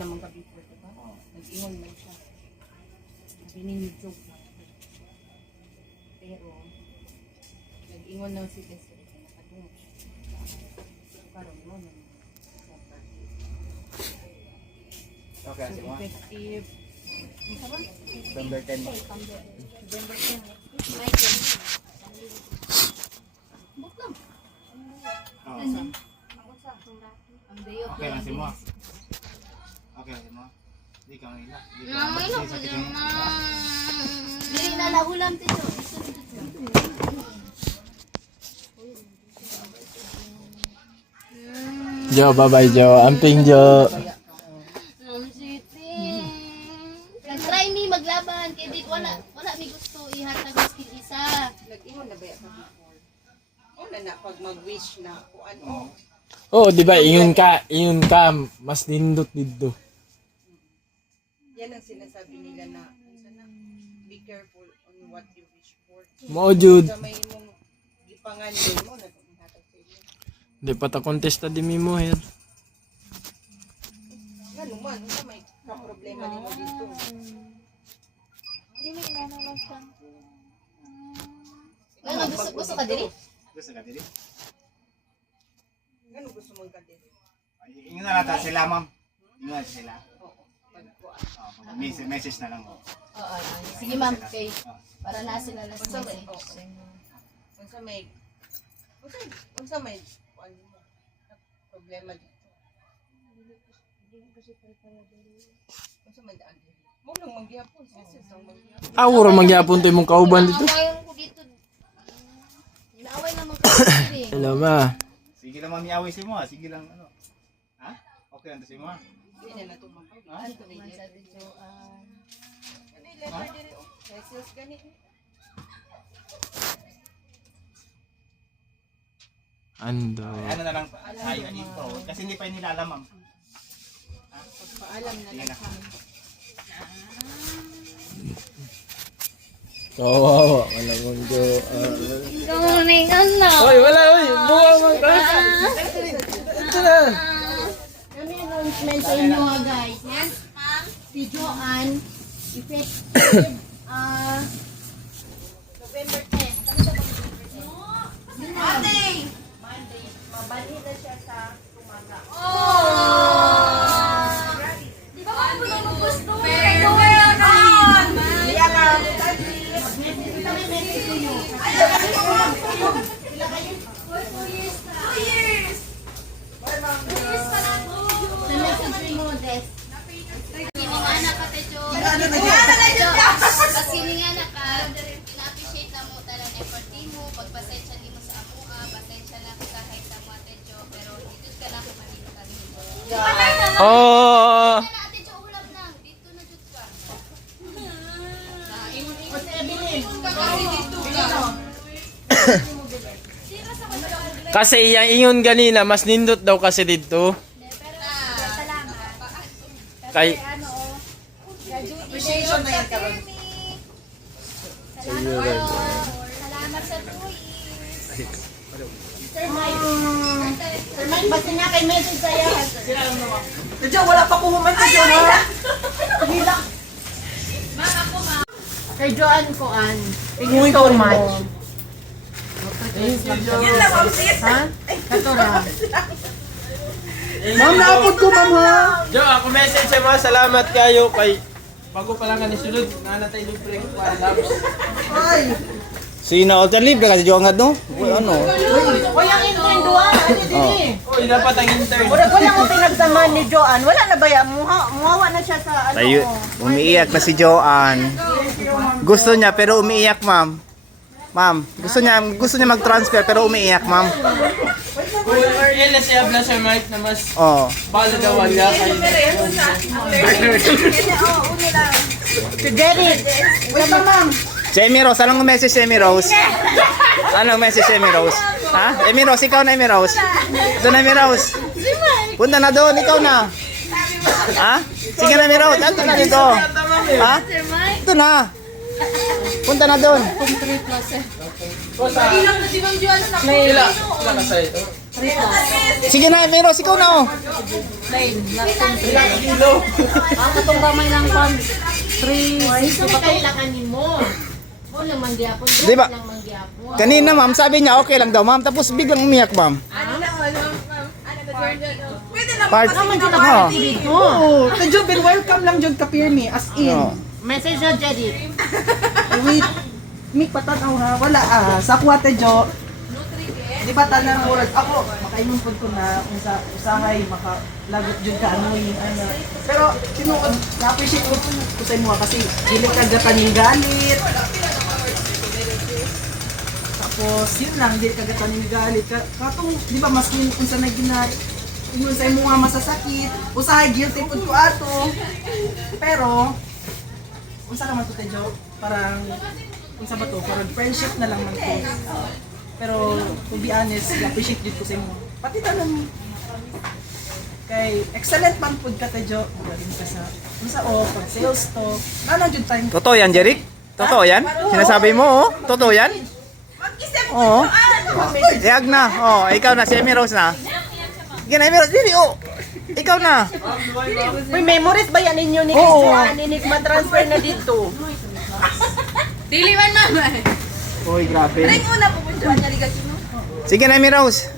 naman gabi po, diba? Nag-ingon man siya. Sabi ni joke lang. Pero, nag-ingon lang si Desiree na nakadungog siya. Karoon mo naman. Okay, So, sige mo. effective. Ano ba? November 10 mo. November 10. Book lang. Oo. Ang day of Okay lang si mo. Okay lang si mo. Hindi ka nila. Hindi ka Dili na nahulam tito. Jo, bye-bye Jo. Amping Jo. Try me maglaban kay di wala mi gusto ihatag skill isa. Nag-ingon na ba yan before? Una na pag mag-wish na kung ano. Oh, di ba ingon ka mas nindot dito. Yan ang sinasabi nila na sana be careful on what you wish for. Mo jud. Sa may mong gipangalan mo na hatag sa inyo. Di pa ta contesta di mi mo her. Ano man, sa may problema nimo dito. Ano gusto ka dili? Gusto ka dili? Ano gusto mong kadiri? Ingat na natin sila, ma'am. Ingat sila. Oo. Pagkuan. Message na lang. Oo. Sige ma'am, kay para na sila last Unsa may message. unsa may kuan mo? Problema dito. Unsa may daan dito? Mo lang mangyapon, sis ang mangyapon. Awro magyapon to imong kauban dito. Awayan ko dito. Inaaway naman ko dito. Hello ma. Sige lang, ma'am, iaway si mo. Sige lang, ano. Ha? Okay lang to si mo. Hindi na tumakay. Ano to man sa dito? Ano yung letter diri? Sis gani. Ando. Ano na lang, ayun info. Kasi hindi pa nila alam, ma'am. Paalam na Sige lang. na. Kawawa, wala mong Jo. Gawin ano? Oy, wala oy. Buwa man ka. Ito na. Kami announcement sa inyo mga guys. Yes, ma'am. Si Joanne, effective November 10. Kami sa November 10. Monday! Mabali na siya sa tumaga. Di ba kami mo gusto? Kaya nga, Kami message ko nyo. 2 years pa. 2 years! Sa message mo, Des. Siningana ka, Tejo. Pag siningana ka, ina-appreciate na mo talagang effort mo. Pagpasensya mo sa amuha, pasensya na ko sa kahit sa mga Tejo. Pero dito ka lang kung manito ka rin. Oh. Tejo, ulap na. Dito na dito ka. Kasi yang ingon ganina mas nindot daw kasi dito. Kay appreciation na yan karon. Salamat sa 2 years. Sir Mike, basta niya kay message sa'yo. Medyo wala pa ko human sa Diyo ha. Hila. Kay Joanne Koan. Thank you so much. Ha? Katora. Ma'am, naapod ko ma'am ha. Jo, ako message sa mga salamat kayo kay bago pa lang ni sulod nanatay libre ko labs. Ay. Sino? Diyan libre kasi Joanne no? Ano? Wala intern doan. Ano din eh. Oy, dapat ang intern. Wala mo pinagsamahan ni Joanne. Wala na ba yan? Muhawa na siya sa ano. Tayo, umiiyak na si Joanne. Gusto niya pero umiiyak, ma'am. Ma'am, gusto niya mag-transfer pero umiiyak, ma'am. Yan na siya Sir Mike na mas Oh. balo daw wala kay. Si Derek. Wait pa ma'am. Si Amy Rose, anong message si Amy Rose? Anong message si Amy Rose? Ha? Amy Rose, ikaw na Amy Rose. Doon na Amy Rose. Punta na doon, ikaw na. Ha? Sige na Amy Rose, ito na dito. Ha? Ito na. Punta na doon. Ilang na si Ma'am Joanna na. Ilang ka sa ito. Sige na, Emi Rose, ikaw na oh. Ilang kilo? Katong gamay ng pan. 360 pa kailangan mo. Mo lang mangyapon. Di ba? Lang mangyapon. Kanina ma'am, sabi niya okay lang daw ma'am, tapos biglang umiyak ma'am. Part. Oh. Oo, sa Jubin, welcome lang Jud ka Pirmi, as in. Oh. Message na Jedi. Wait, mi patanaw ha, wala sa kwate Jo. Di ba tanang oras ako, makainom pod ko na kung sa usahay makalagot jud ka ano yung ano. Pero tinuod, na-appreciate ko sa imo kasi dili ka gatan ning galit. Tapos yun lang, dili ka gatan ning galit. Katong di ba mas kung sa nagina ingon sa imo nga masasakit, usahay guilty pod ko ato. Pero unsa ka man to Jo? Parang unsa ba to? Parang friendship na lang man to. Pero to be honest, appreciate jud ko sa imo. Pati tanong kay excellent man pud ka Jo. Galing ka sa unsa pag sales to. Nana jud time. Totoo yan, Jeric? Totoo yan? Sinasabi mo oh? Totoo yan? Oo. Iyag na. Oh, ikaw na, si Emi Rose na. Sige na, Emi Rose. Dili oh. Ikaw na. May memories ba yan ninyo ni Christian? Ninig ma-transfer na dito. Dili man mama. Uy, grabe. Sige na, Emi Rose.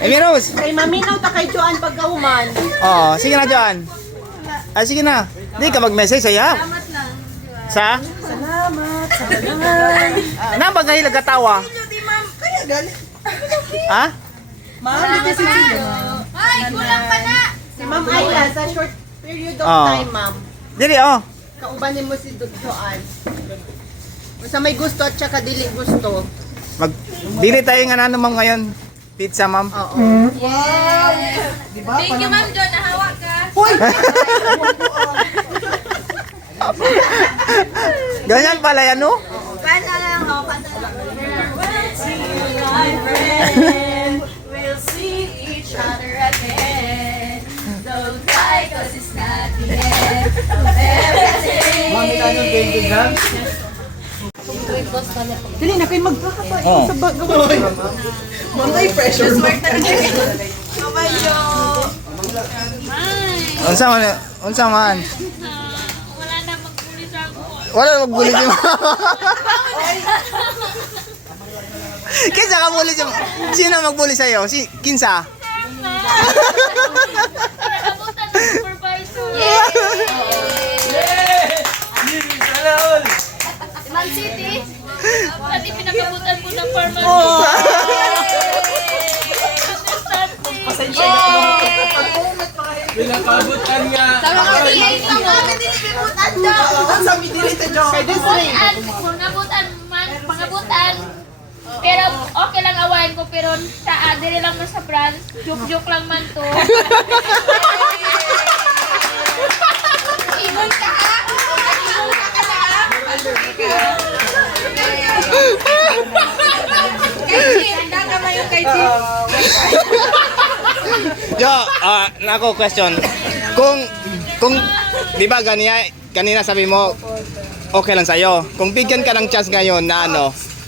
Emi Rose. Kay maminaw ta kay Joan pagkauman. Oh, sige na, Joan. Ay, sige na. Di ka mag-message saya. Sa? Salamat. Salamat. Napagahil nagkatawa. Kaya galit. Ha? Ma'am, kasi Ay, kulang pa na! si Ma'am Ayla sa short period of Oo. time, ma'am. Dili oh. Kaubanin mo si Joan. Sa may gusto at saka dili gusto. Dili tayo nga na naman ngayon. Pizza, ma'am. Oo. Wow! Di ba? Thank you, Ma'am John. Nahawak ka. Hoy! Ganyan pala yan, no? Kanta lang ako. Kanta lang. We'll see each other again. Don't cry, cause it's not the end of everything. Mami ka nung 20 grams? Dili na kayo magkakatayo Oo. sa bagawan. Ma'am, may pressure mo. Unsa man? Wala na magpulis ako. Wala magbuli si ma'am. Kinsa ka bully si sino magbuli sa'yo? Kinsa? Nakabutan ng supervisor. Sana all! Man City. Pati pinakabutan mo ng pharmacy. Pasensya na ako. Pinakabutan nga. Ang sabi dili ta Jo. Pangabutan. Pero okay lang awayan ko, pero sa dili lang man sa branch, joke-joke lang man to. Ingon ka ha? Ingon ka na ha? Kay Chip, dadama yung kay Chip. Jo, nako question. Kung di ba kanina sabi mo okay lang sa'yo. Kung bigyan ka ng chance ngayon na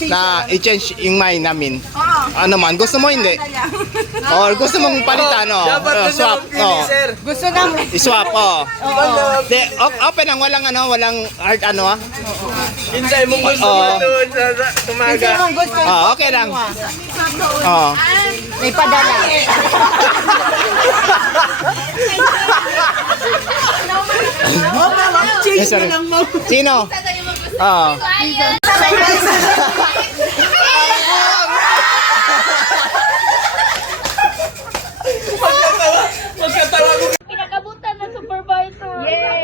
na i-change yung mind namin. Ano man, gusto mo hindi? Or gusto mong palitan, Dapat swap, sir. Gusto na i-swap, De, open lang, walang hard Kinsay mong gusto Oo. mo doon sa umaga. ang gusto. Okay lang. Oh. May padala. Oh, mama, change Yes, sorry. na lang mo. Sino? Oh. Ayun. Magkatawa mo. Pinakabutan ng supervisor. Yay!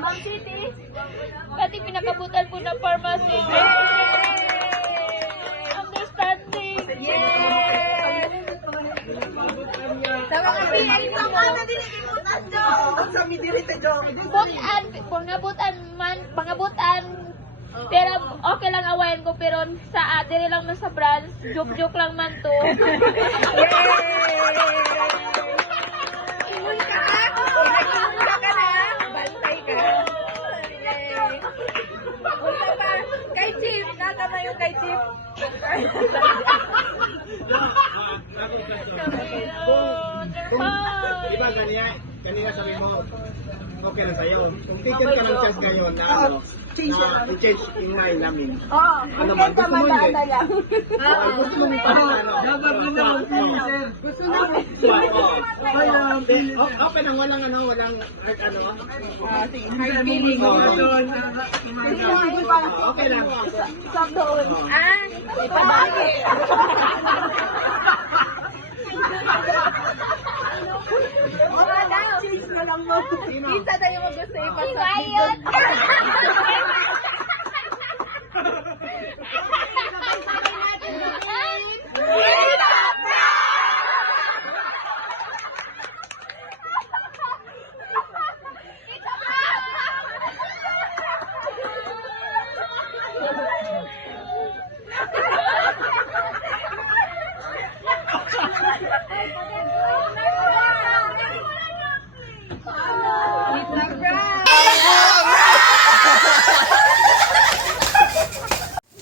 Ma'am City, pati pinakabutan po ng pharmacy. Understanding. Tama ka Ang sabi dili ta Jo. pangabutan. Pero okay lang awayan ko, pero sa dili lang man sa branch, joke-joke lang man to. Kay Chief, naka na Di ba kanina sabi mo, okay lang sa'yo. Kung titin ka ng chance ngayon na ano, na i-change in mind namin. Ano ba? Gusto mo yun? Gusto mo yung parang ano? Dapat mo na mag-finisher. Gusto mo. Open ang walang ano, walang ano. Hard feeling. Okay lang. Stop doon. Ipabagi. Change na lang mo. Isa tayo mag-gusto ipasakit.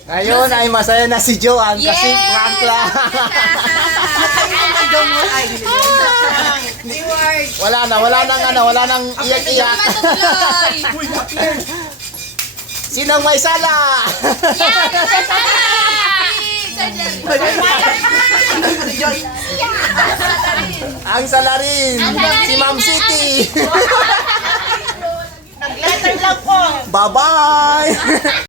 Ngayon ay masaya na si Joanne kasi prank lang. wala nang iyak-iyak. Sinong may sala? Ang salarin. Si Ma'am City. Nag-letter lang po. Bye-bye.